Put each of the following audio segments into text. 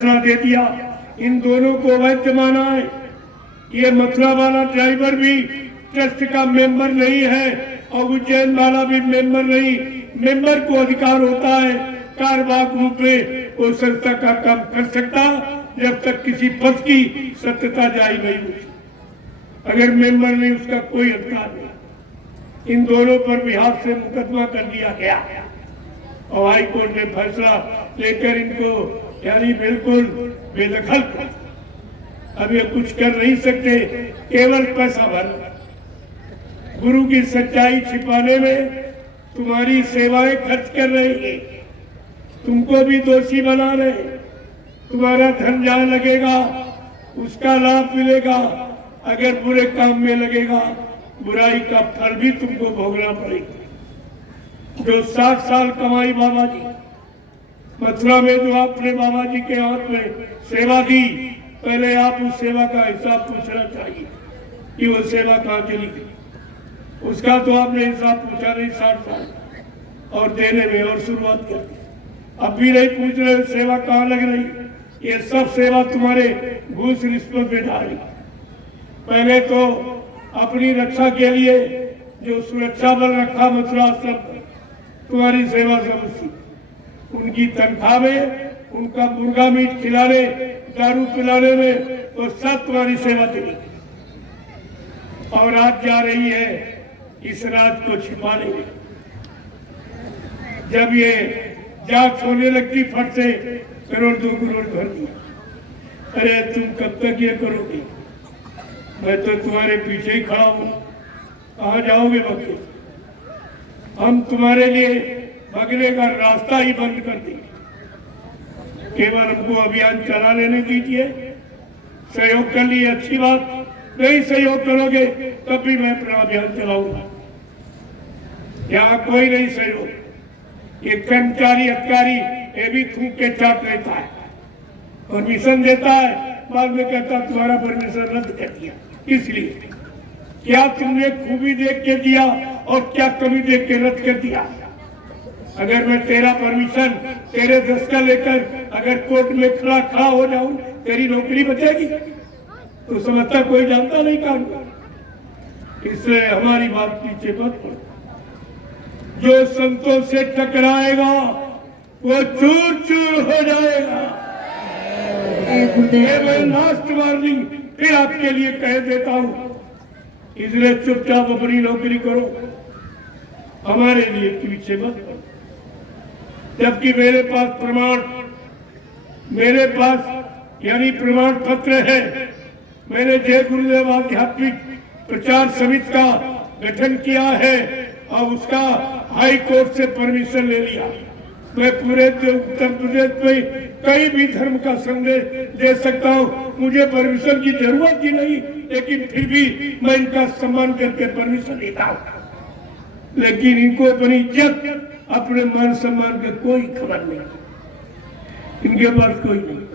दे दिया, इन दोनों को वैध माना है। ये मथुरा वाला ड्राइवर भी ट्रस्ट का मेंबर नहीं है और उज्जैन वाला भी मेंबर नहीं। मेंबर को अधिकार होता है कार्यवाहक रूप में वो संस्था का काम कर सकता जब तक किसी पद की सत्यता जारी नहीं होती। अगर मेंबर नहीं उसका कोई अधिकार नहीं। इन दोनों पर बिहार से मुकदमा कर दिया गया और हाई कोर्ट ने फैसला लेकर इनको यानी बिल्कुल बेदखल कर। अब ये कुछ कर नहीं सकते, केवल पैसा भरना। गुरु की सच्चाई छिपाने में तुम्हारी सेवाएं खर्च कर रहे हैं, तुमको भी दोषी बना रहे। तुम्हारा धन जहाँ लगेगा उसका लाभ मिलेगा, अगर बुरे काम में लगेगा बुराई का फल भी तुमको भोगना पड़ेगा। जो 60 साल कमाई बाबा जी मथुरा में, जो आपने बाबा जी के हाथ में सेवा दी, पहले आप उस सेवा का हिसाब पूछना चाहिए कि वो सेवा कहाँ चली गई। उसका तो आपने हिसाब पूछा नहीं 60 साल और देने में और शुरुआत कर दी। अब भी नहीं पूछ रहे सेवा कहाँ लग रही। ये सब सेवा तुम्हारे घूस रिश्वत में डाली। पहले तो अपनी रक्षा के लिए जो सुरक्षा बल रखा मथुरा आश्रम पर, तुम्हारी सेवा समझती। उनकी तनख्वाह में, उनका मुर्गा मीट खिलाने, दारू पिलाने में वो सब तुम्हारी सेवा चली। और आज जा रही है इस रात को छिपाने में। जब ये जांच होने लगती फट से करोड़ 2 करोड़ भर दिया। अरे तुम कब तक ये करोगे? मैं तो तुम्हारे पीछे ही खड़ा हूं। कहाँ जाओगे बच्चे? हम तुम्हारे लिए भगने का रास्ता ही बंद कर देंगे। केवल हमको अभियान चला लेने दीजिए। सहयोग कर लिए अच्छी बात, नहीं सहयोग करोगे तब भी मैं अपना अभियान चलाऊंगा। यहाँ कोई नहीं सहयोग। ये कर्मचारी अधिकारी ये भी थूक के चाट लेता है, परमिशन देता है, बाद में कहता तुम्हारा परमिशन रद्द कर दिया। इसलिए क्या तुमने खूबी देख के दिया और क्या कमी देख के रद्द कर दिया? अगर मैं तेरा परमिशन तेरे दस्खत लेकर अगर कोर्ट में खड़ा हो जाऊं, तेरी नौकरी बचेगी? तो समझता कोई जानता नहीं कानून। इसलिए हमारी बात पीछे मत पड़ो। जो संतों से टकराएगा वो चूर चूर हो जाएगा। मैं लास्ट वार्निंग फिर आपके लिए कह देता हूं, इसलिए चुपचाप अपनी नौकरी करो, हमारे लिए पीछे मत पड़ो। जबकि मेरे पास यानी प्रमाण पत्र है। मैंने जय गुरुदेव आध्यात्मिक प्रचार समिति का गठन किया है और उसका हाई कोर्ट से परमिशन ले लिया। मैं पूरे उत्तर प्रदेश में कई भी धर्म का संदेश दे सकता हूँ, मुझे परमिशन की जरूरत ही नहीं, लेकिन फिर भी मैं इनका सम्मान करके परमिशन लेता हूँ। लेकिन इनको अपनी इज्जत, अपने मान सम्मान का कोई खबर नहीं, इनके पास कोई नहीं।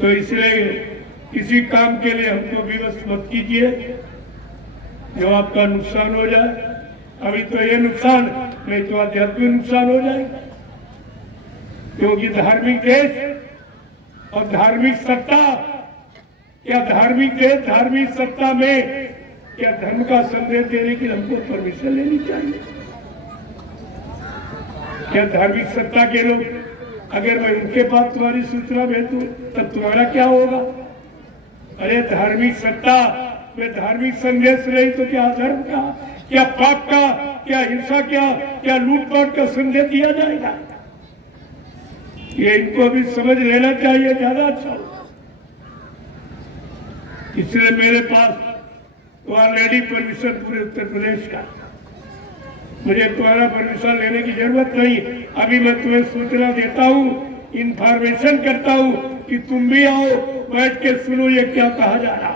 तो इसलिए किसी काम के लिए हमको विवश मत कीजिए जो आपका नुकसान हो जाए। अभी तो ये नुकसान नहीं तो आध्यात्मिक नुकसान हो जाएगा, क्योंकि धार्मिक देश और धार्मिक सत्ता, क्या धार्मिक देश धार्मिक सत्ता में क्या धर्म का संदेश देने की हमको परमिशन लेनी चाहिए? क्या धार्मिक सत्ता के लोग, अगर मैं उनके पास तुम्हारी सूचना भेजूं तब तुम्हारा क्या होगा? अरे धार्मिक सत्ता में धार्मिक संदेश नहीं तो क्या धर्म का, क्या पाप का, क्या हिंसा, क्या लूटपाट का संदेश दिया जाएगा? ये इनको भी समझ लेना चाहिए, ज्यादा अच्छा। इसलिए मेरे पास तो ऑलरेडी परमिशन पूरे उत्तर प्रदेश का, मुझे तुम्हारा परमिशन लेने की जरूरत नहीं। अभी मैं तुम्हें सूचना देता हूँ, इंफॉर्मेशन करता हूँ कि तुम भी आओ, बैठ के सुनो ये क्या कहा जा रहा,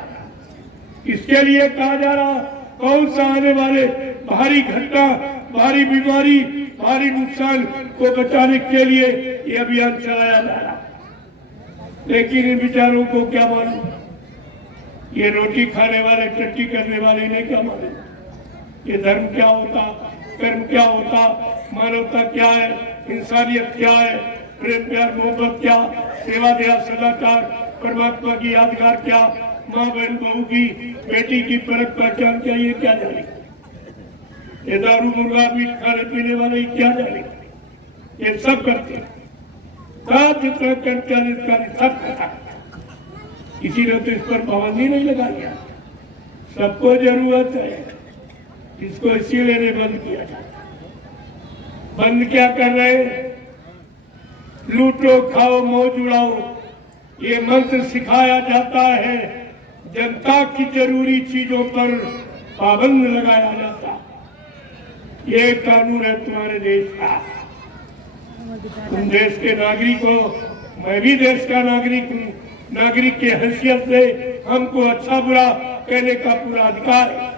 इसके लिए कहा जा रहा, कौन सा आने वाले भारी घटना, भारी बीमारी, भारी नुकसान को बचाने के लिए ये अभियान चलाया जा रहा। लेकिन इन विचारों को क्या मालूम, ये रोटी खाने वाले, टट्टी करने वाले ने क्या मालूम ये धर्म क्या होता, कर्म क्या होता, मानवता क्या है, इंसानियत क्या है, प्रेम प्यार मोहब्बत क्या, सेवा दया सदाचार, परमात्मा की यादगार क्या, माँ बहन बहू की बेटी की परख पहचान क्या, ये क्या जाने? ये दारू मुर्गा मीट खाने पीने वाले ही क्या जाने? ये सब करते हैं, सब जितना कर्मचारी सब करता। किसी ने तो इस पर पाबंदी नहीं लगाई है, सबको जरूरत है, इसको इसीलिए बंद किया जाता। बंद क्या कर रहे हैं? लूटो खाओ मौज उड़ाओ, ये मंत्र सिखाया जाता है। जनता की जरूरी चीजों पर पाबंद लगाया जाता। ये कानून है तुम्हारे देश का। तुम देश के नागरिक हो, मैं भी देश का नागरिक हूँ। नागरिक की हैसियत से हमको अच्छा बुरा कहने का पूरा अधिकार है,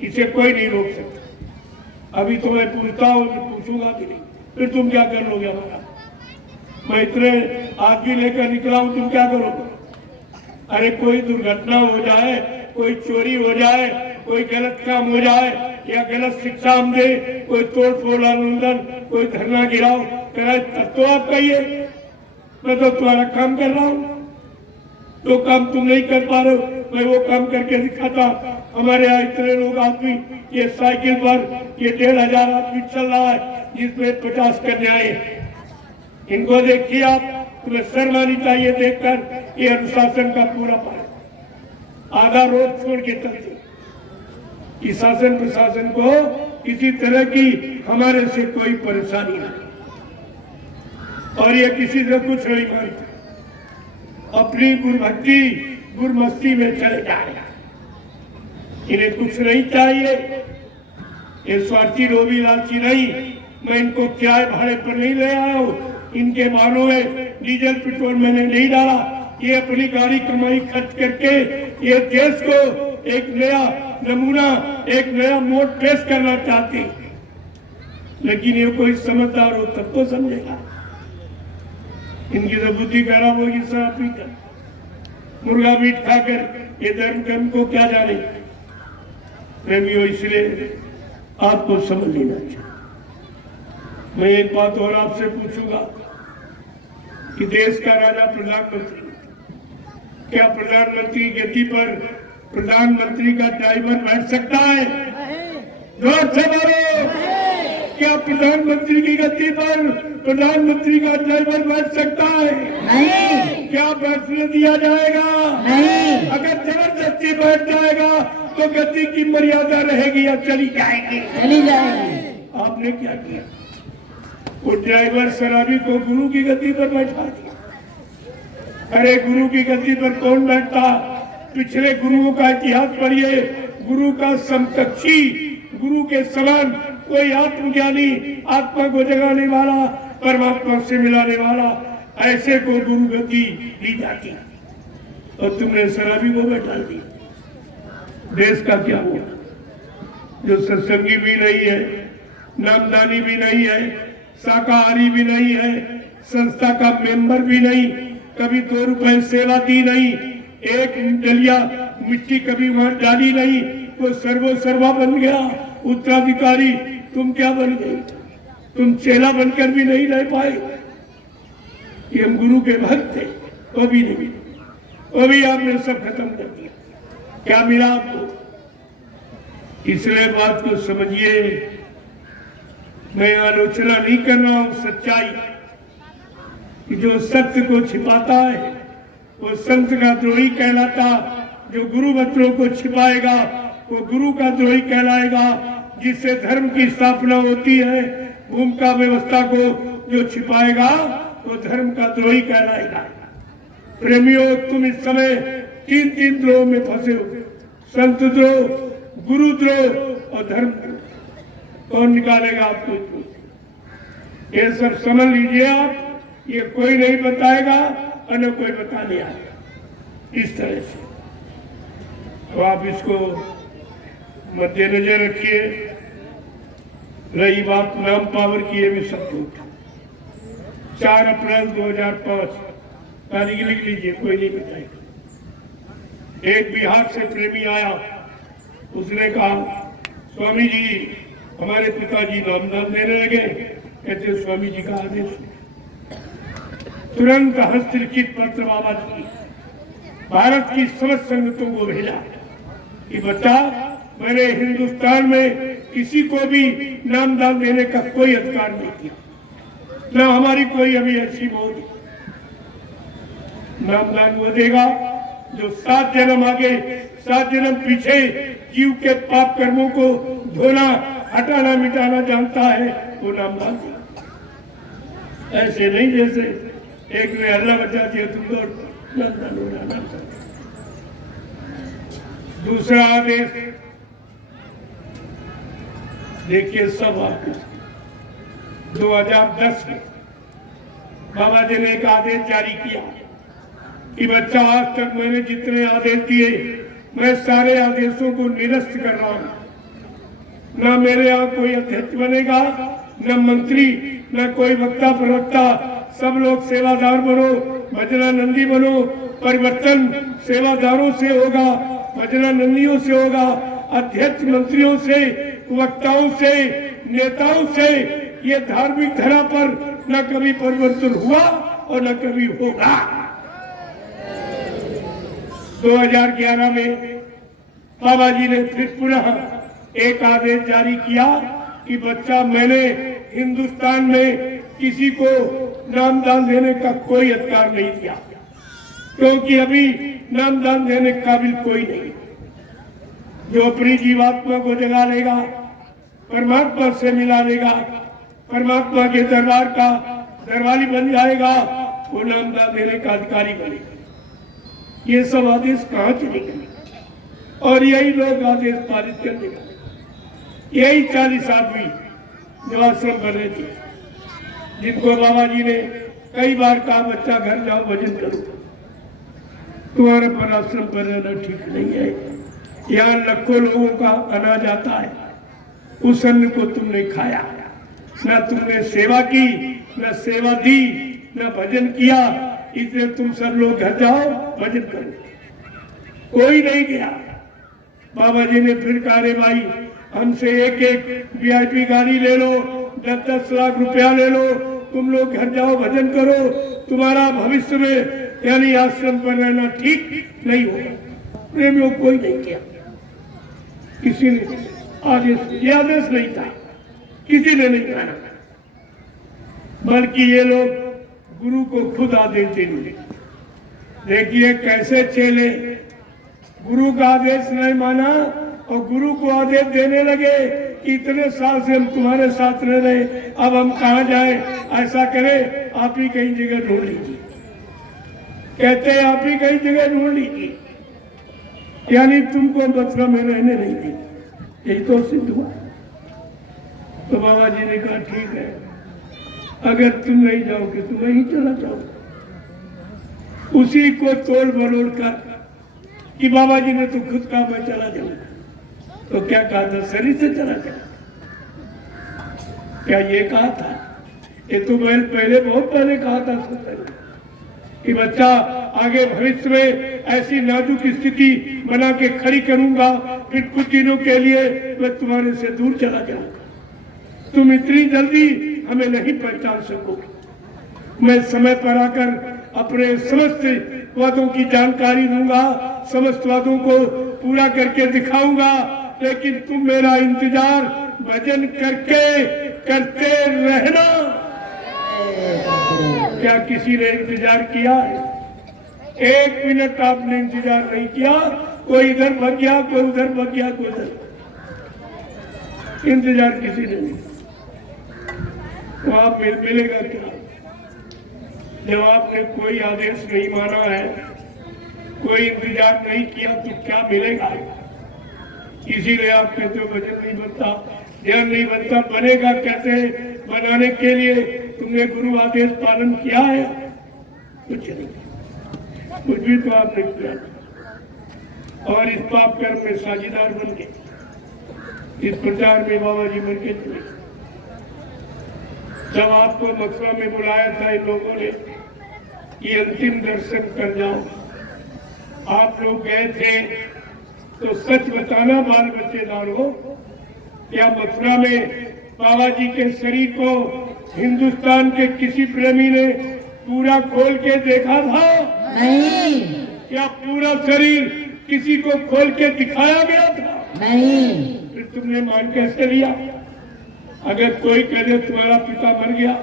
इसे कोई नहीं रोक सकता। अभी तो मैं पूछता हूँ, पूछूंगा भी नहीं, फिर तुम क्या कर लोगे हमारा? मैं इतने आदमी लेकर निकला हूँ, तुम क्या करोगे? अरे कोई दुर्घटना हो जाए, कोई चोरी हो जाए, कोई गलत काम हो जाए या गलत शिक्षा हम दे, कोई तोड़ फोड़ आंदोलन, कोई धरना गिराओ कराए, तब तो आप कहिए मैं तो तुम्हारा काम कर रहा हूँ। जो काम तुम नहीं कर पा रहे हो, मैं वो काम करके दिखाता। हमारे यहाँ इतने लोग आदमी, ये साइकिल पर ये 1500 आदमी चल रहा है, जिसमें 50 कन्याएं। इनको देखिए आप, तुम्हें शर्म आनी चाहिए देखकर। ये अनुशासन का पूरा पाठ आधा रोड छोड़ के चलते। इस शासन प्रशासन को किसी तरह की हमारे से कोई परेशानी नहीं, और ये किसी से कुछ नहीं मानते। अपनी गुरभक्ति गुरमस्ती में चले जा रहे हैं। इन्हें कुछ नहीं चाहिए, ये स्वार्थी लोभी लालची नहीं। मैं इनको किराए भाड़े पर नहीं ले आया हूँ, इनके मानो में डीजल पेट्रोल मैंने नहीं डाला। ये अपनी गाड़ी कमाई खर्च करके ये देश को एक नया नमूना, एक नया मोड़ पेश करना चाहते, लेकिन ये कोई समझदार हो तब तो समझेगा। इनकी तो बुद्धि खराब होगी, शराब पीकर मुर्गा मीट खाकर। ये धर्म कर्म को क्या जाने प्रेमियों, इसलिए आपको समझ लेना चाहिए। मैं एक बात और आपसे पूछूंगा कि देश का राजा प्रधानमंत्री, क्या प्रधानमंत्री की गद्दी पर प्रधानमंत्री का ड्राइवर बैठ सकता है? जोर से बोलो, क्या प्रधानमंत्री की गद्दी पर प्रधानमंत्री का ड्राइवर बैठ सकता है? नहीं। क्या फैसला दिया जाएगा? नहीं। अगर जबरदस्ती बैठ जाएगा तो गद्दी की मर्यादा रहेगी या चली जाएगी? चली जाएगी। आपने क्या किया? वो ड्राइवर शराबी को गुरु की गद्दी पर बैठा दिया। अरे गुरु की गद्दी पर कौन बैठता? पिछले गुरुओं का इतिहास पढ़िए। गुरु का समकक्षी, गुरु के समान कोई आत्मज्ञानी, आत्मा को जगाने वाला, परमात्मा से मिलाने वाला, ऐसे को गुरु गद्दी दी जाती, और तुमने शराबी को बैठा दिया। देश का क्या हुआ? जो सत्संगी भी नहीं है, नामदानी भी नहीं है, शाकाहारी भी नहीं है, संस्था का मेंबर भी नहीं, कभी 2 रुपए सेवा दी नहीं, एक डलिया मिट्टी कभी वहां डाली नहीं, वो सर्वो सर्वा बन गया उत्तराधिकारी। तुम क्या बन गए? तुम चेला बनकर भी नहीं रह पाए। ये हम गुरु के भक्त थे, वो भी नहीं, वो भी आपने सब खत्म कर दिया। क्या मिला आपको? इसलिए बात को समझिए। मैं आलोचना नहीं कर रहा हूं सच्चाई कि जो सत्य को छिपाता है वो संत का द्रोही कहलाता, जो गुरु वस्त्रों को छिपाएगा वो गुरु का द्रोही कहलाएगा। जिससे धर्म की स्थापना होती है, भूमिका व्यवस्था को जो छिपाएगा वो धर्म का द्रोही कहलाएगा। प्रेमियों, तुम इस समय 3 द्रोह में फंसे हो, संत द्रोह, गुरु द्रोह और धर्म द्रोह। कौन निकालेगा आपको? ये सब समझ लीजिए आप। ये कोई नहीं बताएगा और न कोई बताने आएगा इस तरह से। तो आप इसको मद्देनजर रखिए। रही बात नाम पावर की, ये भी सब झूठ। 4 अप्रैल 2005 तारीख लिख लीजिए, कोई नहीं बताएगा। एक बिहार से प्रेमी आया, उसने कहा स्वामी जी हमारे पिताजी नामदान देने लगे। कहते स्वामी जी का आदेश तुरंत हस्तलिखित पत्र बाबा जी भारत की समस्त संगतों को भेजा कि बच्चा, मैंने हिंदुस्तान में किसी को भी नामदान देने का कोई अधिकार नहीं दिया, न हमारी कोई अभी ऐसी मोहर। नामदान वो देगा जो 7 जन्म आगे 7 जन्म पीछे जीव के पाप कर्मों को धोना, हटाना, मिटाना जानता है, वो नामदान देगा। ऐसे नहीं जैसे एक ने हल्ला बचा दिया तुम लोग नामदान होना नामदान। दूसरा आदेश देखिए, सब आदेश 2010 में बाबा जी ने एक आदेश जारी किया कि बच्चा, आज तक मैंने जितने आदेश दिए मैं सारे आदेशों को निरस्त कर रहा हूं। न मेरे यहाँ कोई अध्यक्ष बनेगा, न मंत्री, न कोई वक्ता प्रवक्ता, सब लोग सेवादार बनो, भजनानंदी बनो। परिवर्तन सेवादारों से होगा, भजनानंदियों से होगा, अध्यक्ष मंत्रियों से, वक्ताओं से, नेताओं से। ये धार्मिक धरा पर न कभी परिवर्तन हुआ और न कभी होगा। 2011 में बाबा जी ने फिर पुनः एक आदेश जारी किया कि बच्चा, मैंने हिंदुस्तान में किसी को नामदान देने का कोई अधिकार नहीं दिया, क्योंकि अभी नामदान देने के काबिल कोई नहीं। जो अपनी जीवात्मा को जगा लेगा, परमात्मा से मिला लेगा, परमात्मा के दरबार का दरबारी बन जाएगा, वो नामदान देने का अधिकारी बनेगा। ये सब आदेश कहाँ चले गए और यही लोग आदेश पारित करने गए। यही 40 आदमी जो आश्रम कर रहे थे, जिनको बाबा जी ने कई बार कहा, बच्चा घर जाओ भजन करो, तुम्हारे पर आश्रम पर रहना ठीक नहीं है। यहाँ लाखों लोगों का अनाज आता है, उस अन्न को तुमने खाया, न तुमने सेवा की, न सेवा दी, न भजन किया, इसलिए तुम सब लोग घर जाओ भजन करो। कोई नहीं गया। बाबा जी ने फिर कहा, रे भाई, हमसे एक एक VIP गाड़ी ले लो, 10-10 लाख रुपया ले लो, तुम लोग घर जाओ भजन करो, तुम्हारा भविष्य में यानी आश्रम पर रहना ठीक नहीं होगा। प्रेमियों कोई नहीं किया, किसी ने आदेश, ये आदेश नहीं था, किसी ने नहीं माना, बल्कि ये लोग गुरु को खुद आदेश देंगे। देखिए कैसे चेले गुरु का आदेश नहीं माना और गुरु को आदेश देने लगे कि इतने साल से हम तुम्हारे साथ रह रहे, अब हम कहाँ जाएं, ऐसा करें, आप ही कहीं जगह ढूंढ लीजिए। कहते हैं आप ही कहीं जगह ढूंढ लीजिए, यानी तुमको मथुरा में रहने नहीं दी। यही तो सिद्ध हुआ। तो बाबा जी ने कहा, ठीक है, अगर तुम नहीं जाओगे तो मैं ही चला जाऊंगा। उसी को तोड़ मरोड़ कर कि बाबा जी ने तो खुद कहा मैं चला जाऊंगा, तो क्या कहा था, शरीर से चला जाऊंगा? क्या ये कहा था? ये तो मैं पहले, बहुत पहले कहा था कि बच्चा, आगे भविष्य में ऐसी नाजुक स्थिति बना के खड़ी करूंगा, फिर कुछ दिनों के लिए मैं तुम्हारे से दूर चला जाऊंगा, तुम इतनी जल्दी हमें नहीं पहचान सकोगे। मैं समय पर आकर अपने समस्त वादों की जानकारी दूंगा, समस्त वादों को पूरा करके दिखाऊंगा, लेकिन तुम मेरा इंतजार भजन करके करते रहना। क्या किसी ने इंतजार किया? 1 मिनट आपने इंतजार नहीं किया। कोई इधर भाग गया, कोई उधर भाग गया, कोई उधर, इंतजार किसी ने नहीं। तो आप मिलेगा क्या? जब आपने कोई आदेश नहीं माना है, कोई इंतजार नहीं किया, तो क्या मिलेगा? इसीलिए आप कहते हो भजन नहीं बनता, ध्यान नहीं बनता। बनेगा कैसे? बनाने के लिए तुमने गुरु आदेश पालन किया है? कुछ नहीं, कुछ भी तो आपने किया। और इस पाप कर्म में साझेदार बन गए, इस प्रचार में बाबा जी बन के चले। जब आपको मथुरा में बुलाया था इन लोगों ने कि अंतिम दर्शन कर जाओ, आप लोग गए थे, तो सच बताना बाल बच्चेदार हो, क्या मथुरा में बाबा जी के शरीर को हिंदुस्तान के किसी प्रेमी ने पूरा खोल के देखा था? नहीं। क्या पूरा शरीर किसी को खोल के दिखाया गया था? नहीं। फिर तुमने मान कैसे लिया? अगर कोई कहे तुम्हारा पिता मर गया,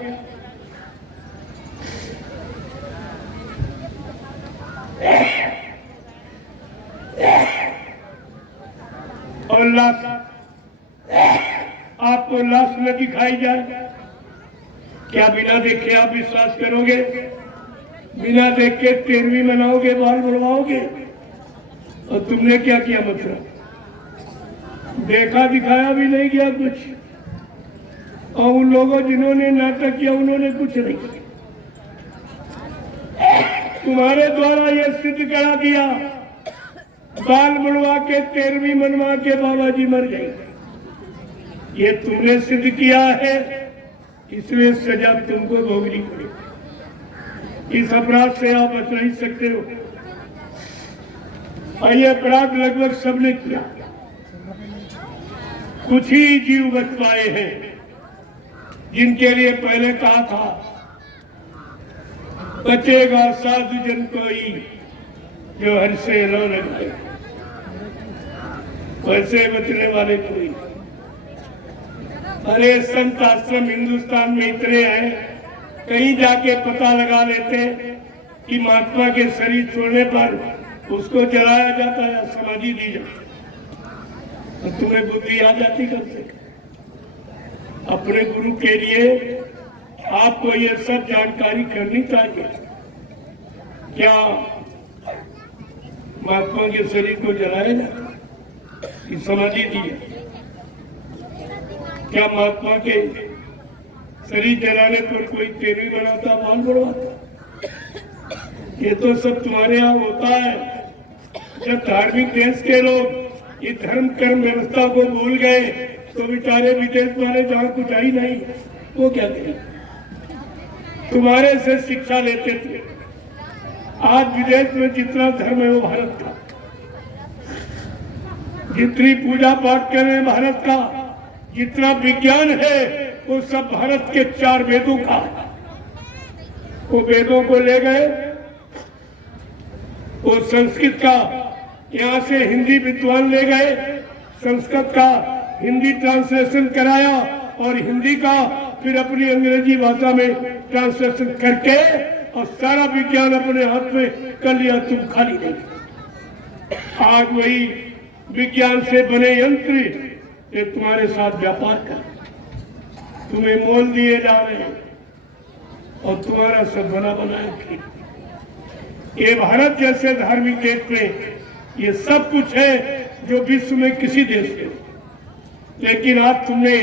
और लाश आपको लाश न दिखाई जाए, क्या बिना देखे आप विश्वास करोगे? बिना देख के 13वीं मनाओगे, बाल बढ़वाओगे? और तुमने क्या किया? मतलब देखा दिखाया भी नहीं किया कुछ, और उन लोगों जिन्होंने नाटक किया उन्होंने कुछ नहीं किया। तुम्हारे द्वारा यह सिद्ध करा दिया, बाल बढ़वा के 13वीं मनवा के बाबा जी मर गए। ये तुमने सिद्ध किया है, इसलिए सजा तुमको भोगनी पड़ेगी। इस अपराध से आप बच नहीं सकते हो। और ये अपराध लगभग सबने किया, कुछ ही जीव बच पाए हैं, जिनके लिए पहले कहा था बचेगा साधु जन कोई जो हर से रो लगे, वैसे बचने वाले कोई। अरे संत आश्रम हिंदुस्तान में इतने हैं, कहीं जाके पता लगा लेते कि महात्मा के शरीर छोड़ने पर उसको जलाया जाता है, समाधि दी जाती, तो तुम्हें बुद्धि आ जाती कब से? अपने गुरु के लिए आपको ये सब जानकारी करनी चाहिए। क्या महात्मा के शरीर को जलाया जाता, कि समाधि दी है? क्या महात्मा के शरीर जलाने पर कोई 13वीं बनाता, बाल बढ़वाता? ये तो सब तुम्हारे यहाँ होता है। जब धार्मिक देश के लोग ये धर्म कर्म व्यवस्था को भूल गए तो बेचारे विदेश वाले जहाँ कुछ आई नहीं, वो क्या करें? तुम्हारे से शिक्षा लेते थे। आज विदेश में जितना धर्म है वो भारत का, जितनी पूजा पाठ करें भारत का, जितना विज्ञान है वो सब भारत के 4 वेदों का। वो वेदों को ले गए, वो संस्कृत का यहाँ से हिंदी विद्वान ले गए, संस्कृत का हिंदी ट्रांसलेशन कराया और हिंदी का फिर अपनी अंग्रेजी भाषा में ट्रांसलेशन करके और सारा विज्ञान अपने हाथ में कर लिया। तुम खाली नहीं। आज वही विज्ञान से बने यंत्र ये तुम्हारे साथ व्यापार कर, तुम्हें मोल दिए जा रहे हैं और तुम्हारा सब बना बनाए। ये भारत जैसे धार्मिक देश में ये सब कुछ है जो विश्व में किसी देश में, लेकिन आज तुमने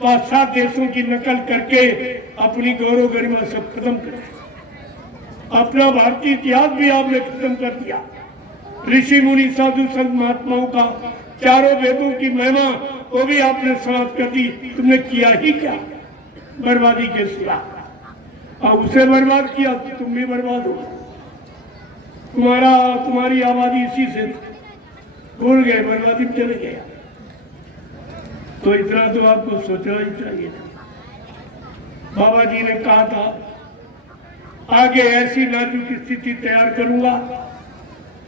5-7 देशों की नकल करके अपनी गौरव गरिमा सब खत्म कर दिया। अपना भारतीय इतिहास भी आपने खत्म कर दिया। ऋषि मुनि साधु संत महात्माओं का 4 वेदों की महिमा वो भी आपने समाप्त कर दी। तुमने किया ही क्या? बर्बादी के सिवा। अब उसे बर्बाद किया तो तुम भी बर्बाद हो। तुम्हारी आबादी इसी से भूल गए, बर्बादी में चले गए। तो इतना तो आपको सोचना ही चाहिए। बाबा जी ने कहा था आगे ऐसी नाजुक स्थिति तैयार करूंगा,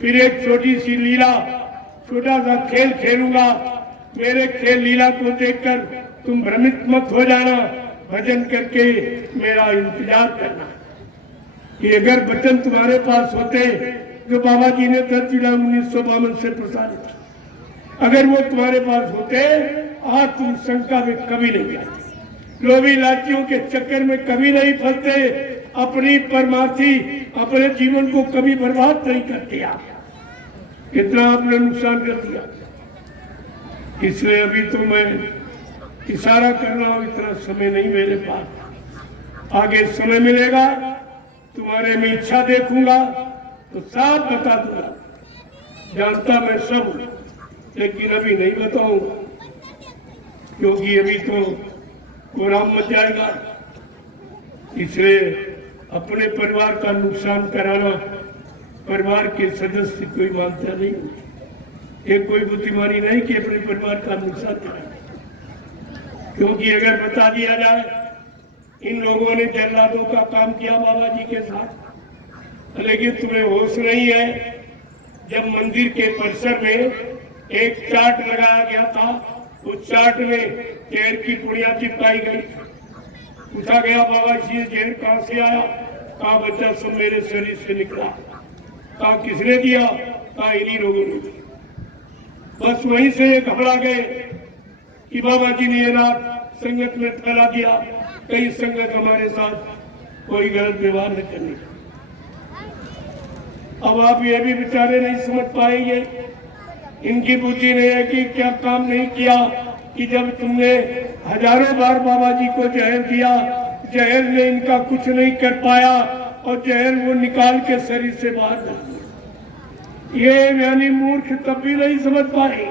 फिर एक छोटी सी लीला, छोटा सा खेल खेलूंगा। मेरे खेल लीला को देखकर तुम भ्रमित मत हो जाना, भजन करके मेरा इंतजार करना। कि अगर वचन तुम्हारे पास होते जो बाबा जी ने 10 जुलाई 1952 से प्रसारित, अगर वो तुम्हारे पास होते आज तुम शंका में कभी नहीं जाते, लोभी लालचियों के चक्कर में कभी नहीं फंसते, अपनी परमार्थी अपने जीवन को कभी बर्बाद नहीं करते। आप कितना आपने नुकसान कर दिया। इसलिए अभी तो मैं इशारा कर रहा हूं, इतना समय नहीं मेरे पास। आगे समय मिलेगा, तुम्हारे में इच्छा देखूंगा तो साफ बता दूंगा। जानता मैं सब, लेकिन अभी नहीं बताऊंगा, क्योंकि अभी तो कोराम मच जाएगा। इसलिए अपने परिवार का नुकसान कराना परिवार के सदस्य कोई मानता नहीं। ये कोई बुद्धिमानी नहीं कि अपने परिवार का नुकसान कराए, क्योंकि अगर बता दिया जाए इन लोगों ने जल्लादों का काम किया बाबा जी के साथ। लेकिन तुम्हें होश नहीं है, जब मंदिर के परिसर में एक चार्ट लगाया गया था, उस चार्ट में जहर की पुड़िया चिपकाई गई। पूछा गया बाबा जी ये जहर कहाँ से आया? कहा बच्चा सब मेरे शरीर से निकला। कहा किसने दिया? कहा इन्हीं लोगों ने दिया। बस वहीं से ये घबरा गए कि बाबा जी ने ये रात संगत में फैला दिया, कई संगत हमारे साथ कोई गलत व्यवहार न करने। अब आप ये भी बेचारे नहीं समझ पाएंगे, इनकी बुद्धि ने है कि क्या काम नहीं किया कि जब तुमने हजारों बार बाबा जी को जहर दिया, जहर ने इनका कुछ नहीं कर पाया और जहर वो निकाल के शरीर से बाहर कर दिया। ये यानी मूर्ख तब भी नहीं समझ पाए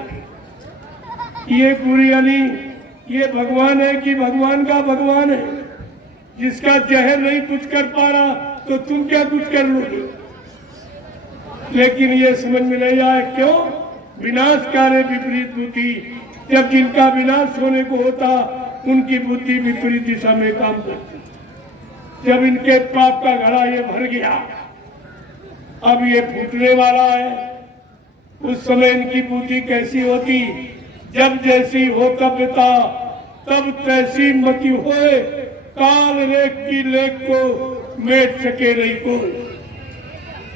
ये पूरी यानी ये भगवान है कि भगवान का भगवान है, जिसका जहर नहीं कुछ कर पा रहा तो तुम क्या कुछ कर लोगे। लेकिन ये समझ में नहीं आया, क्यों? विनाशकारी विपरीत बुद्धि। जब जिनका विनाश होने को होता उनकी बुद्धि विपरीत दिशा में काम करती। जब इनके पाप का घड़ा ये भर गया, अब ये फूटने वाला है। उस समय इनकी बुद्धि कैसी होती? जब जैसी हो कव्यता तब तैसी मति होए, काल रेख की लेख को मेट सके नहीं कोई।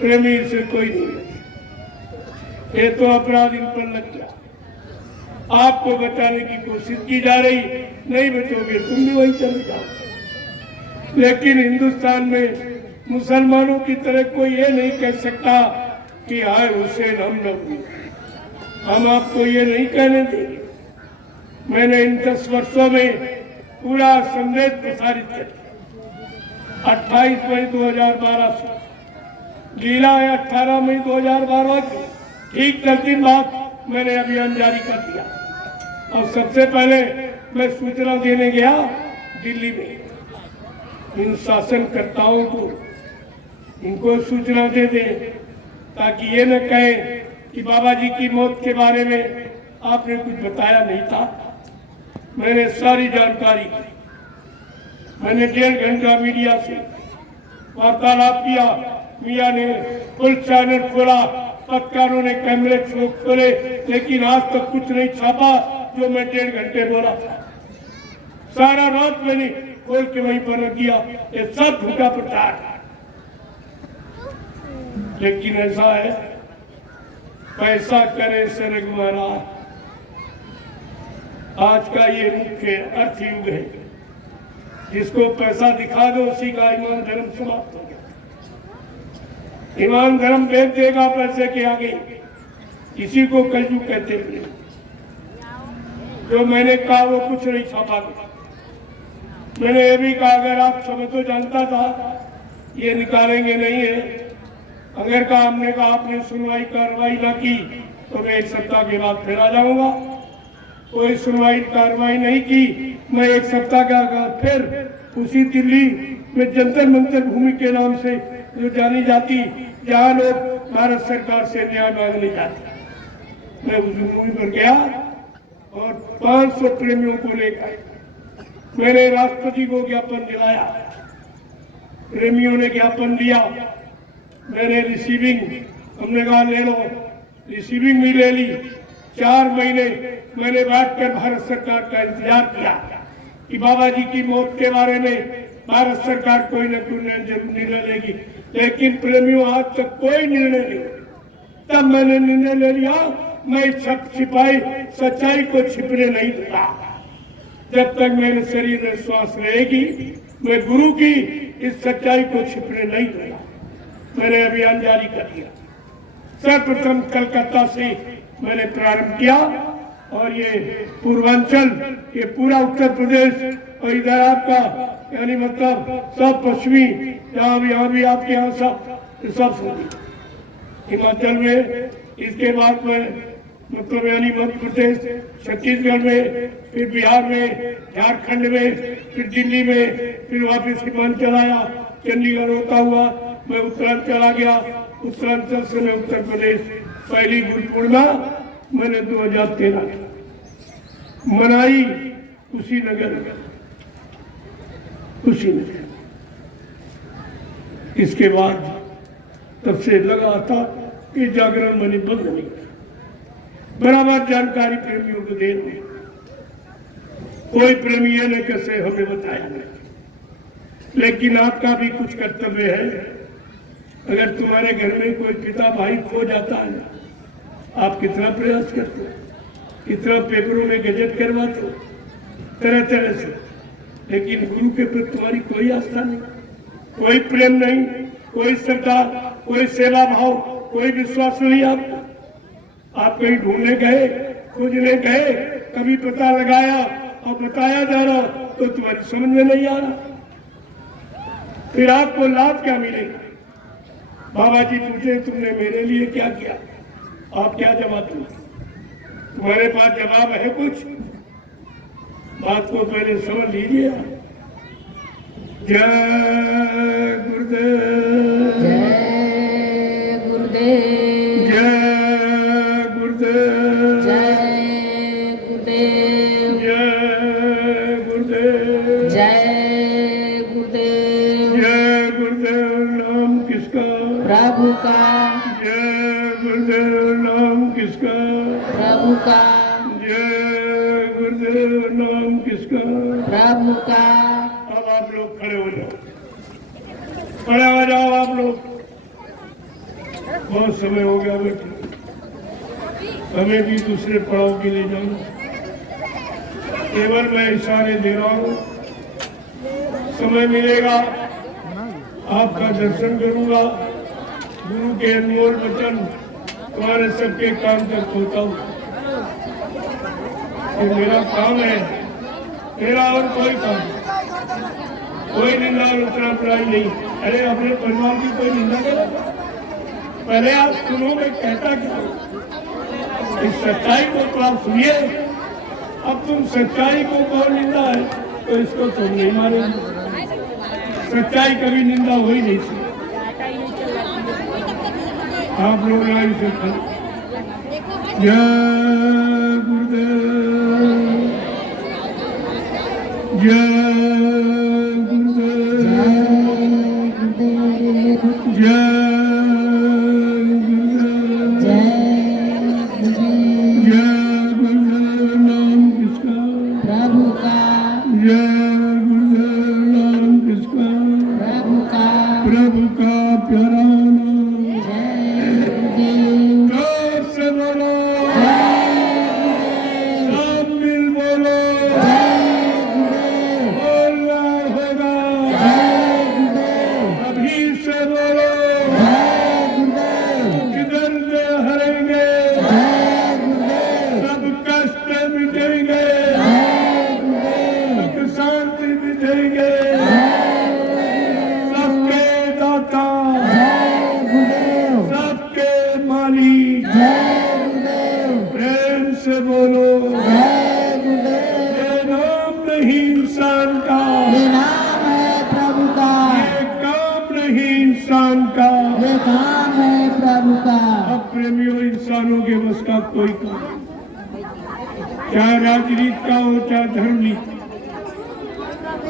प्रेमी से कोई नहीं। ये तो अपराध इन पर लग गया। आपको बचाने की कोशिश की जा रही, नहीं बचोगे तुम भी वही चले जाओ। लेकिन हिंदुस्तान में मुसलमानों की तरह कोई ये नहीं कह सकता कि हाय हुसैन हम न, हम आपको ये नहीं कहने देंगे। मैंने इन 10 वर्षों में पूरा संदेश प्रसारित किया। 28 मई 2012 से लीला है 18 मई 2012 की, ठीक 10 दिन बाद मैंने अभियान जारी कर दिया। और सबसे पहले मैं सूचना देने गया दिल्ली में। इन शासनकर्ताओं को इनको सूचना दे दे, ताकि ये न कहे कि बाबा जी की मौत के बारे में आपने कुछ बताया नहीं था। मैंने सारी जानकारी, मैंने 1.5 घंटा मीडिया से वार्तालाप किया। मियाँ ने फुल चैनल खोला, पत्रकारों ने कैमरे खोले, लेकिन आज तक कुछ नहीं छापा जो मैं 1.5 घंटे बोला था। सारा रात मैंने खोल के वहीं पर रख दिया। ये सब झूठा प्रचार है। लेकिन ऐसा है, पैसा करे सरग महाराज। आज का ये मुख्य अर्थ युग है। जिसको पैसा दिखा दो उसी का ईमान धर्म समाप्त हो गया। ईमान धर्म बेच देगा पैसे के आगे, किसी को कलयुग कहते हैं। जो मैंने कहा वो कुछ नहीं छापा गया। मैंने ये भी कहा अगर आप समय तो जानता था ये निकालेंगे नहीं है। अगर का हमने कहा आपने सुनवाई कार्रवाई ना की तो मैं 1 सप्ताह के बाद फिर आ जाऊंगा। कोई सुनवाई कार्रवाई नहीं की, मैं 1 सप्ताह के बाद फिर उसी दिल्ली में जंतर मंतर भूमि के नाम से जो जानी जाती, जहाँ लोग भारत सरकार से न्याय मांगने जाते, मैं उस भूमि पर गया और 500 प्रेमियों को लेकर मैंने राष्ट्रपति को ज्ञापन दिलाया। प्रेमियों ने ज्ञापन दिया। मैंने रिसीविंग, हमने कहा ले लो, रिसीविंग भी ले ली। 4 महीने मैंने बैठकर भारत सरकार का इंतजार किया कि बाबा जी की मौत के बारे में भारत सरकार कोई न कोई निर्णय लेगी। लेकिन प्रेमियों आज तक कोई निर्णय नहीं। तब मैंने निर्णय ले लिया, मैं छिपाई सच्चाई को छिपने नहीं दूंगा। जब तक मेरे शरीर में श्वास रहेगी मैं गुरु की इस सच्चाई को छिपने नहीं दूंगा। मैंने अभियान जारी कर दिया। सर्वप्रथम कलकत्ता से मैंने प्रारंभ किया और ये पूर्वांचल, ये पूरा उत्तर प्रदेश और इधर आपका यानी मतलब सब पश्चिमी, यहाँ भी आपके यहाँ सब सुनी हिमाचल में। इसके बाद में मतलब यानी मध्य प्रदेश, छत्तीसगढ़ में, फिर बिहार में, झारखंड में, फिर दिल्ली में, फिर वापिस हिमाचल आया। चंडीगढ़ होता हुआ मैं उत्तरांचल आ गया। उत्तरांचल से मैं उत्तर प्रदेश। पहली गुरु पूर्णिमा मैंने 2013 मनाई कुशीनगर में। खुशी मिले। इसके बाद तब से लगातार ये जागरण मनी बंद नहीं, बराबर जानकारी प्रेमियों को दे रहे। कोई प्रेमी ने कैसे हमें बताया नहीं, लेकिन आपका भी कुछ कर्तव्य है। अगर तुम्हारे घर में कोई पिता भाई खो जाता है, आप कितना प्रयास करते हो, कितना पेपरों में गजट करवाते हो, तरह तरह से, लेकिन गुरु के प्रति तुम्हारी कोई आस्था नहीं, कोई प्रेम नहीं, कोई श्रद्धा, कोई सेवा भाव, कोई विश्वास नहीं। आप कहीं ढूंढने गए, खोजने गए, कभी पता लगाया और बताया जा रहा तो तुम्हारी समझ में नहीं आ रहा, फिर आपको लाभ क्या मिलेगा? बाबा जी पूछे तुमने मेरे लिए क्या किया, आप क्या जवाब दो? तुम्हारे पास जवाब है कुछ? बात को पहले समझ लीजिए। जय गुरुदेव, जय गुरुदेव, जय गुरुदेव, जय गुरुदेव, जय गुरुदेव, जय गुरुदेव। जय गुरुदेव नाम किसका? प्रभु का, जय गुरुदेव नाम किसका? प्रभु का, जय गुरुदेव नाम किसका? प्रभु का। अब आप लोग खड़े हो जाओ, खड़े हो जाओ आप लोग। बहुत समय हो गया बैठे, हमें भी दूसरे पड़ाव के लिए जाना। केवल मैं इशारे दे रहा हूँ, समय मिलेगा आपका दर्शन करूंगा। गुरु के अनमोल वचन तुम्हारे सबके काम तक पहुंचाऊं। ये मेरा काम है, मेरा और कोई काम नहीं। कोई निंदा और उत्तरापराध नहीं। अरे अपने परिवार की कोई निंदा करो, पहले आप सुनो मैं कहता क्या हूं। इस सच्चाई को तो आप सुनिए। अब तुम सच्चाई को कौन निंदा है तो इसको तुम नहीं मारेंगे। सच्चाई कभी निंदा हो ही नहीं सकती। आप लोग लाइन से खड़े। जय गुरुदेव, जय गुरुदेव, जय गुरुदेव, जय गुरुदेव नाम किसका? प्रभु का, जय गुरुदेव नाम किसका? प्रभु का, प्रभु का प्यारा नाम। जय गुरुदेव, जोर से बोलो, सब मिल बोलो, बोलना होगा, अभी से बोलो, किधर से हरेंगे, सब कष्ट मिटेंगे, सुख शांति मिटेंगे, सबके दाता, सबके मालिक, प्रेम से बोलो। ये नाम नहीं इंसान का, ये नाम है प्रभु का, ये काम नहीं इंसान का। ये काम है प्रभु का। अब प्रेमियों, इंसानों के बस का कोई काम नहीं। चाहे राजनीति का हो, चाहे धर्म नीति,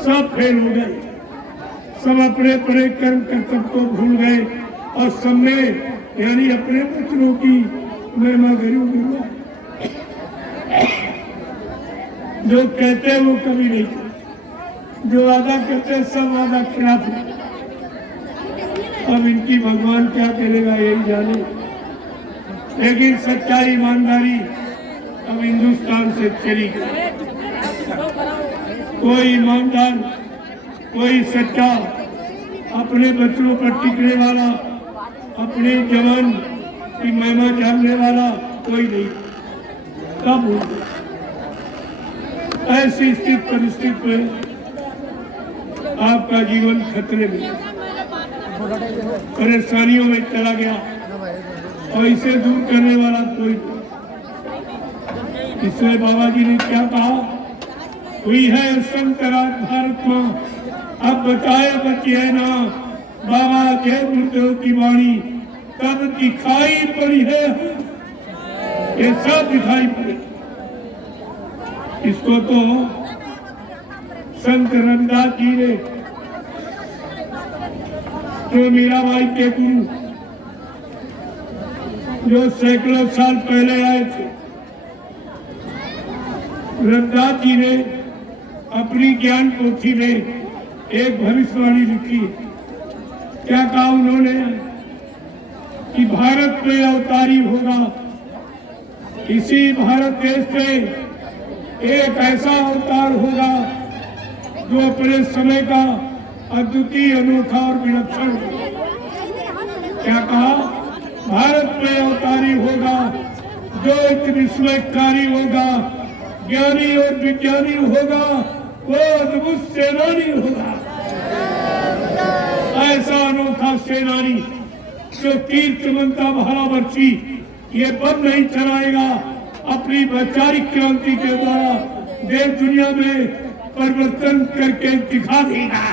सब फेल हो गए। सब अपने अपने कर्म कर्तव्य को भूल गए और सब में यानी अपने बच्चों की महिमा करूंगा। जो कहते हैं वो कभी नहीं करते, जो वादा करते हैं सब वादा खिलाफ है। अब इनकी भगवान क्या करेगा यही जाने, लेकिन सच्चाई ईमानदारी अब हिंदुस्तान से चली गई। कोई ईमानदार, कोई सच्चा, अपने बच्चों पर टिकने वाला, अपने जवान की महिमा जानने वाला कोई नहीं। कब होगा? ऐसी स्थिति परिस्थिति में आपका जीवन खतरे में, परेशानियों में चला गया और इसे दूर करने वाला कोई नहीं। इसलिए बाबा जी ने क्या कहा? हुई है संतराज भारत माँ, अब बताए बचिए ना। बाबा जय गुरुदेव की वाणी तब दिखाई पड़ी है, ये सब दिखाई पड़ी। इसको तो संत रविदास जी ने जो मीराबाई के गुरु, जो सैकड़ों साल पहले आए थे, रविदास जी ने अपनी ज्ञान पोथी में एक भविष्यवाणी लिखी। क्या कहा उन्होंने कि भारत में अवतारी होगा, इसी भारत देश में एक ऐसा अवतार होगा जो अपने समय का अद्वितीय, अनोखा और विलक्षण होगा। क्या कहा? भारत में अवतारी होगा जो एक विस्मयकारी होगा, ज्ञानी और विज्ञानी होगा, वो अद्भुत सेनानी होगा। ऐसा अनोखा सेनानी जो तीर चमनता महारावर्षी ये बम नहीं चलाएगा, अपनी वैचारिक क्रांति के द्वारा देश दुनिया में परिवर्तन करके दिखा देगा।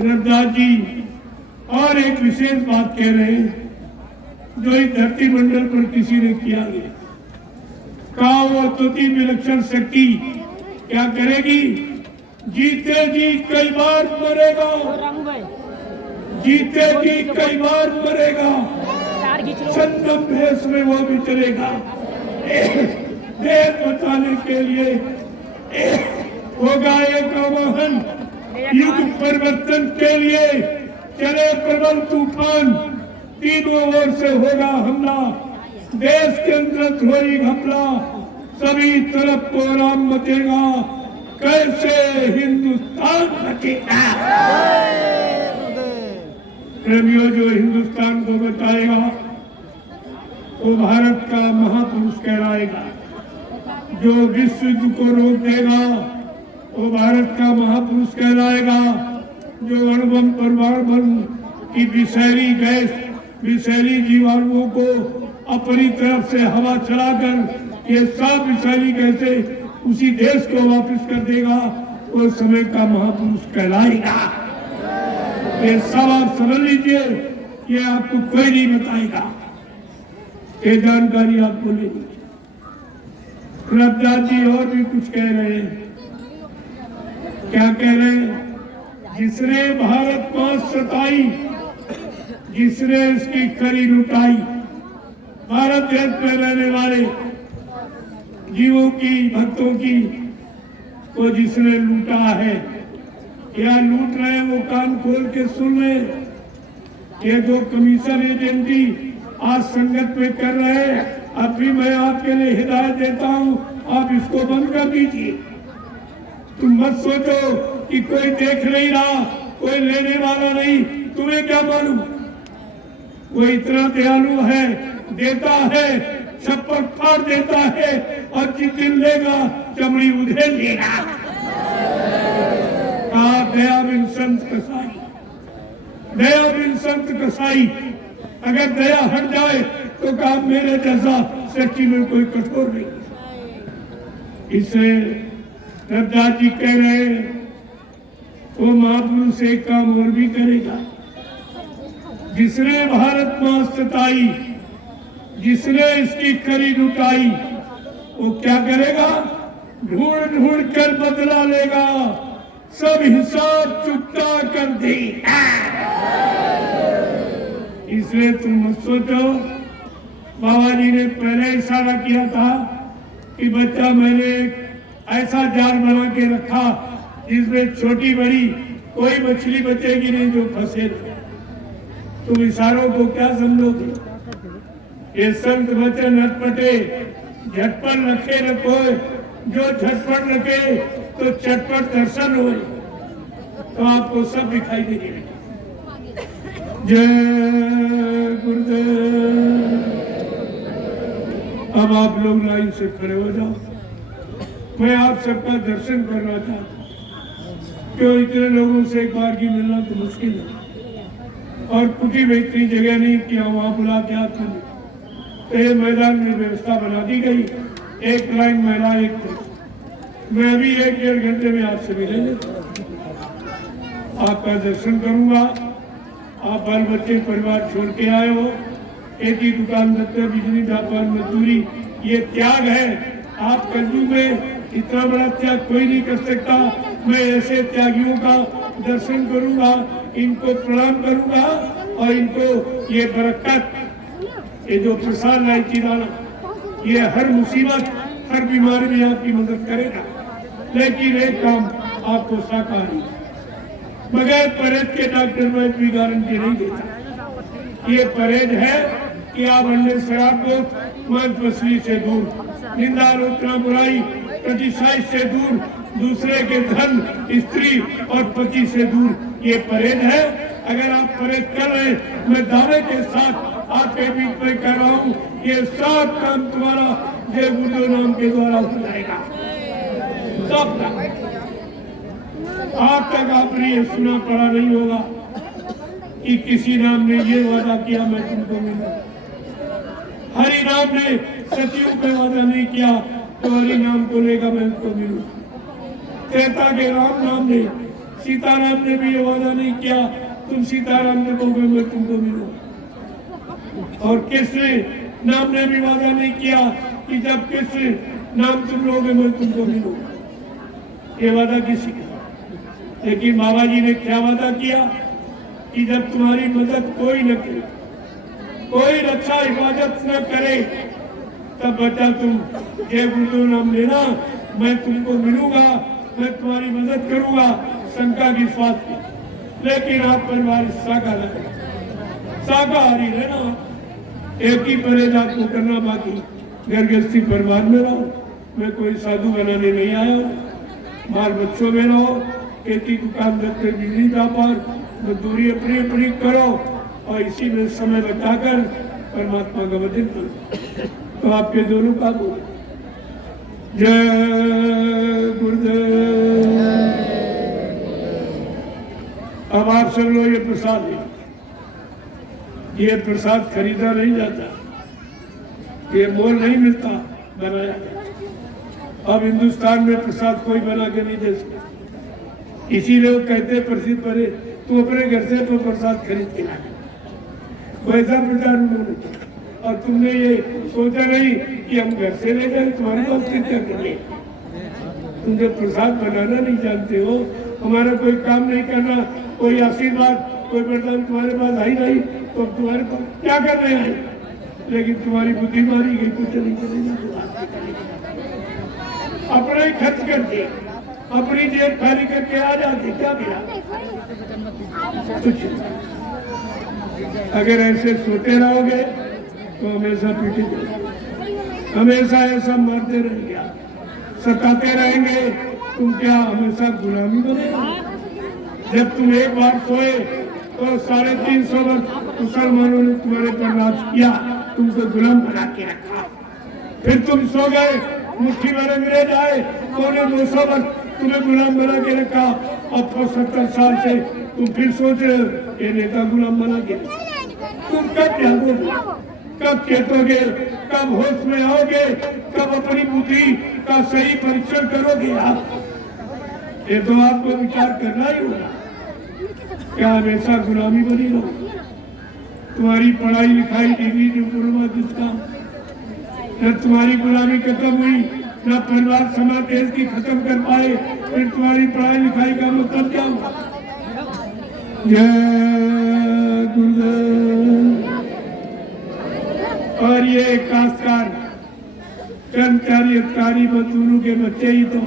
रविदास जी और एक विशेष बात कह रहे हैं जो इस धरती मंडल पर किसी ने किया नहीं। कहा वो अद्वितीय विलक्षण शक्ति क्या करेगी? जीते जी कई बार मरेगा, जीते जी कई बार मरेगा, संगम भेष में वो भी चलेगा। देश बचाने के लिए होगा एक आवाहन, युग परिवर्तन के लिए चले प्रबल तूफान, तीनों ओर से होगा हमला, देश के अंदर होगी घपला, सभी तरफ कोहराम मचेगा, कैसे हिंदुस्तान बचेगा। प्रेमियों, जो हिंदुस्तान को बचाएगा वो भारत का महापुरुष कहलाएगा, जो विश्व युद्ध को रोक देगा वो भारत का महापुरुष कहलाएगा, जो अणुबम परमाणु बम की विषैली गैस, विषैली जीवाणुओं को अपनी तरफ से हवा चलाकर ये सब विषैली गैसें उसी देश को वापस कर देगा, वो समय का महापुरुष कहलाएगा। ये सब आप समझ लीजिए, ये आपको कोई नहीं बताएगा, ये जानकारी आपको लेनी। रविदास जी और भी कुछ कह रहे हैं। क्या कह रहे हैं? जिसने भारत को सताई, जिसने इसकी खरी लुटाई, भारत देश में रहने वाले जीवों की, भक्तों की को जिसने लूटा है या लूट रहे हैं, वो कान खोल के सुन रहे। ये जो कमीशन एजेंटी आज संगत में कर रहे हैं, अभी मैं आपके लिए हिदायत देता हूं, आप इसको बंद कर दीजिए। तुम मत सोचो कि कोई देख नहीं रहा, कोई लेने वाला नहीं, तुम्हें क्या मालूम? वो इतना दयालु है, देता है, छप्पर फाड़ देता है, और जिस दिन लेगा चमड़ी उधेड़ लेगा। कहा दया बिन संत कसाई, दया बिन संत कसाई। अगर दया हट जाए तो काम मेरे जैसा सच्ची में कोई कठोर नहीं। इसे रविदास जी कह रहे वो महापुरुष एक काम और भी करेगा। जिसने भारत मां सताई, जिसने इसकी खरी लुटाई, वो क्या करेगा? ढूंढ ढूंढ कर बदला लेगा, सब हिसाब चुकता कर देगा। इसलिए तुम मत सोचो, बाबा जी ने पहले इशारा किया था कि बच्चा मैंने ऐसा जाल बना के रखा जिसमें छोटी बड़ी कोई मछली बचेगी नहीं जो फंसे। तुम इशारों को क्या समझोगे? ये संत वचन अटपटे, झटपट रखे न कोई, जो झटपट रखे तो चटपट दर्शन हो, तो आपको सब दिखाई देगा। जय गुरुदेव। अब आप लोग लाइन से खड़े हो जाओ, मैं आप सबका दर्शन करना चाहता हूँ। क्यों इतने लोगों से एक बार की मिलना तो मुश्किल है, और कुटी में इतनी जगह नहीं कि वहां बुला के आप तो मैदान में व्यवस्था बना दी गई, एक लाइन महिला एक पुरुष। मैं अभी 1-1.5 घंटे में आपसे मिलेंगे, आपका दर्शन करूंगा। आप बाल बच्चे परिवार छोड़ के आए हो, एक ही दुकान दफ्तर, बिजली, व्यापार, मजदूरी, ये त्याग है। आप कलयुग में इतना बड़ा त्याग कोई नहीं कर सकता। मैं ऐसे त्यागियों का दर्शन करूंगा इनको प्रणाम करूंगा और इनको ये बरकत, ये जो प्रसाद लाइची दाना, ये हर मुसीबत हर बीमारी में आपकी मदद करेगा। लेकिन एक काम आपको शाकाहारी बगैर परहेज के डॉक्टर में कोई गारंटी नहीं देता। ये परहेज है कि आप अंडे शराब को मांस मछली से दूर, निंदा आलोचना बुराई प्रतिशाई से दूर, दूसरे के धन स्त्री और पति से दूर, ये परहेज है। अगर आप परहेज कर रहे हैं, मैं दावे के साथ आपके बीच में कर रहा हूँ, ये सब काम तुम्हारा जय गुरु नाम के द्वारा हो जाएगा। सब काम आज तक आपने ये सुना पड़ा नहीं होगा कि किसी नाम ने ये वादा किया मैं तुमको मिलूं। हरि नाम ने सचिव पे वादा नहीं किया तो हरि नाम को लेकर मैं उसको मिलूं। त्रेता के राम नाम ने, सीताराम ने भी ये वादा नहीं किया तुम सीताराम ने कहोगे मैं तुमको मिलूं। और कृष्ण नाम ने भी वादा नहीं किया कि जब कृष्ण नाम तुम लोगे मैं तुमको मिलूं। ये वादा किसी का, लेकिन बाबा जी ने क्या वादा किया कि जब तुम्हारी मदद कोई न करे, कोई रक्षा हिफाजत न करे, तब बच्चा तुम जय गुरु नाम लेना, मैं तुमको मिलूंगा, मैं तुम्हारी मदद करूंगा। शंका की बात की, लेकिन आप परिवार शाकाहारी रहना, एक ही परहेज आपको करना, बाकी घर गृहस्थी परिवार में रहो। मैं कोई साधु बनाने नहीं आया हूँ। बाल बच्चों में रहो, खेती दुकान धंधे बिजली व्यापार मजदूरी अपनी अपनी करो और इसी में समय बचाकर परमात्मा का भजन करो। तो आपके दोनों का बोल जय गुरुदेव। अब आप सब लोग ये प्रसाद है, ये प्रसाद खरीदा नहीं जाता, ये मोल नहीं मिलता, बनाया जाता। अब हिंदुस्तान में प्रसाद कोई बना के नहीं दे सकता, इसीलिए वो कहते हैं प्रसिद्ध परे तू अपने घर से तो प्रसाद खरीद के ला। वैसा प्रचार उन्होंने किया और तुमने ये सोचा नहीं कि हम घर से ले जाए, तुम्हारे पास चिंता करेंगे। तुम जब प्रसाद बनाना नहीं जानते हो, हमारा कोई काम नहीं करना, कोई आशीर्वाद कोई वरदान तुम्हारे पास आई नहीं, तो तुम्हारे पास क्या करने आए। लेकिन तुम्हारी बुद्धि मारी गई, कुछ नहीं चलेगा, अपना ही खर्च करके अपनी जेब खाली करके आ जाते, क्या मिला कुछ। अगर ऐसे सोते रहोगे तो हमेशा पीटे जाओगे, हमेशा ऐसा मारते रहेंगे, सताते रहेंगे, तुम क्या हमेशा गुलामी बनेगे। जब तुम एक बार सोए तो 350 वर्ष मुसलमानों ने तुम्हारे पर राज किया, तुमको गुलाम बना के रखा। फिर तुम सो गए, मुट्ठी भर अंग्रेज आए, पौने 200 वर्ष तुम्हें गुलाम बना के रखा। अब तो 70 साल से तुम फिर सोच रहे हो ये नेता गुलाम बना के। तुम कब जागोगे, कब चेतोगे, कब होश में आओगे, कब अपनी बुद्धि का सही परीक्षण करोगे। आप ये तो आपको विचार करना ही होगा, क्या हमेशा गुलामी बनी रहो। तुम्हारी पढ़ाई लिखाई डिग्री डिप्लोमा जिसका, न तुम्हारी गुलामी खत्म हुई, न परिवार समाज देश की खत्म कर पाए, फिर तुम्हारी पढ़ाई लिखाई का मतलब क्या हुआ। जय गुरुदेव। और ये काश्तकार कर्मचारी अधिकारी मजदूरों के बच्चे ही तो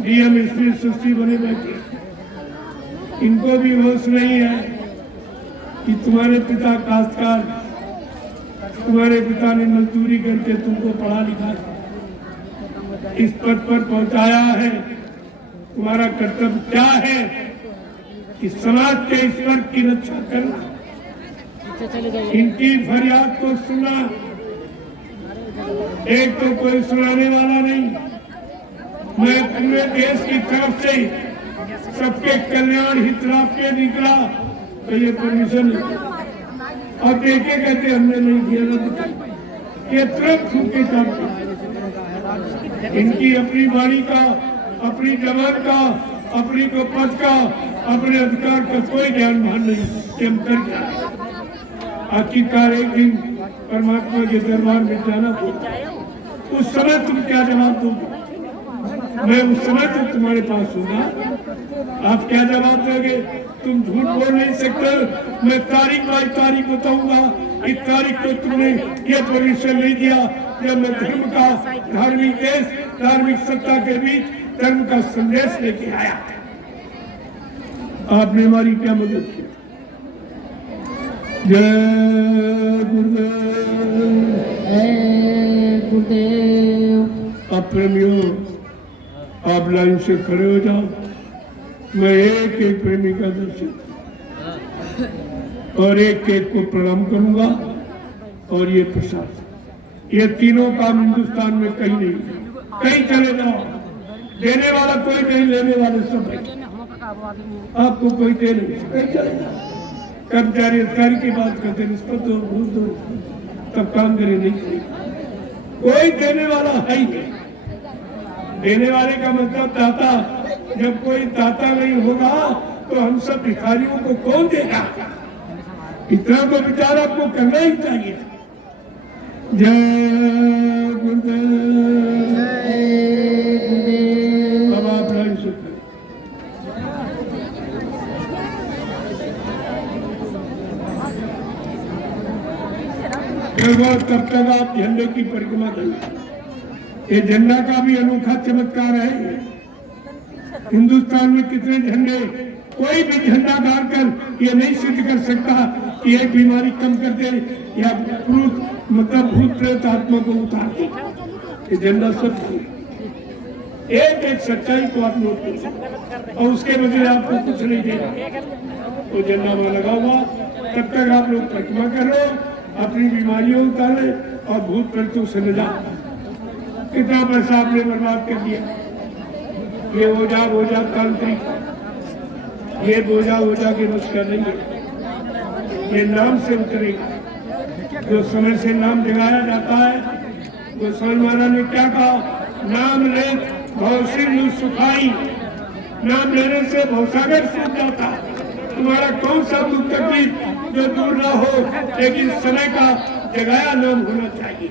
डीएम इसमें सृष्टि बने बैठे, इनको भी होश नहीं है कि तुम्हारे पिता काश्तकार, तुम्हारे पिता ने मजदूरी करके तुमको पढ़ा लिखा इस पद पर पहुंचाया है। तुम्हारा कर्तव्य क्या है कि समाज के ईश्वर की रक्षा करना, इनकी फरियाद को सुना। एक तो कोई सुनाने वाला नहीं, मैं पूरे देश की तरफ से सबके कल्याण हित लाभ के निकला तो ये परमिशन है। और देखे कहते हमने नहीं दिया, ये तुरंत छूटे काम। इनकी अपनी वाणी का, अपनी जबान का, अपनी पद का, अपने अधिकार का कोई ज्ञान भान नहीं कि हम कर क्या। आखिरकार एक दिन परमात्मा के दरबार में जाना होगा, उस समय तुम क्या जवाब दोगे। मैं उस समय तक तुम्हारे पास होगा, आप क्या जवाब दोगे। तुम झूठ बोल नहीं सकते। मैं तारीख बाई तारीख बताऊंगा, इस तारीख को तुमने ये परमिशन नहीं दिया जब मैं धर्म का धार्मिक देश, धार्मिक सत्ता के बीच धर्म का संदेश लेके आया। आपने हमारी क्या मदद की? जय गुरुदेव। जय गुरुदेव। आप प्रेमियों, आप लाइन से खड़े हो जाओ। मैं एक एक प्रेमी का दर्शन और एक एक को प्रणाम करूंगा। और ये प्रसाद, ये तीनों काम हिंदुस्तान में कहीं नहीं, कहीं चले जाओ, देने वाला कोई नहीं, लेने वाले सब है। आपको कोई दे नहीं, कहीं चले जाओ। कर्मचारी अधिकारी की बात करते हैं, इस पर तो घूस दो, तब काम करे नहीं करेगा। कोई देने वाला है ही नहीं। देने वाले का मतलब दाता। जब कोई दाता नहीं होगा तो हम सब भिखारियों को कौन देगा? इतना तो विचार आपको करना ही चाहिए। जय गुरुदेव। जय गुरुदेव। अब आप लाइन से करें। तब तक आप झंडे की परिक्रमा करें। ये झंडा का भी अनोखा चमत्कार है। हिंदुस्तान में कितने झंडे, कोई भी झंडा गाड़कर ये नहीं सिद्ध कर सकता कि ये बीमारी कम कर दे या मतलब भूत प्रेत आत्मा को उतार दे। ये झंडा सत्य है। एक एक सच्चाई को आप नोट करें और उसके बदले आपको कुछ नहीं देना। तो झंडा वहां लगा हुआ, तब तक आप लोग परिक्रमा करो, अपनी बीमारियों उतारे और भूत प्रेतों से निजात। कितना पैसा आपने बर्बाद कर दिया। ये ओझा तांत्रिक, ये बोझा के बस का नहीं है। ये नाम से उतरेगा। जो समय से नाम जगाया जाता है, गोस्वामी महाराज ने क्या कहा? नाम ले भवसिंधु सुखाई। नाम लेने से भवसागर सूख जाता। तुम्हारा कौन सा दुख तकलीफ जो दूर ना हो, लेकिन समय का जगाया नाम होना चाहिए।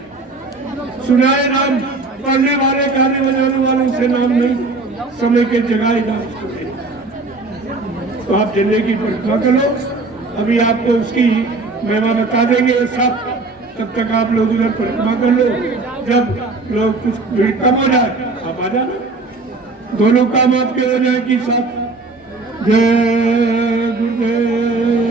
सुनाए नाम, पढ़ने वाले, गाने बजाने वालों से नाम नहीं, समय के जगाए नाम। तो आप झंडे की परिक्रमा करो। अभी आपको उसकी महिमा बता देंगे सब। तब तक आप लोग उधर परिक्रमा कर लो। जब लोग कुछ भीड़ कम हो जाए आप आ जाना। दोनों काम आपके हो जाए कि साथ। जय गुरुदेव।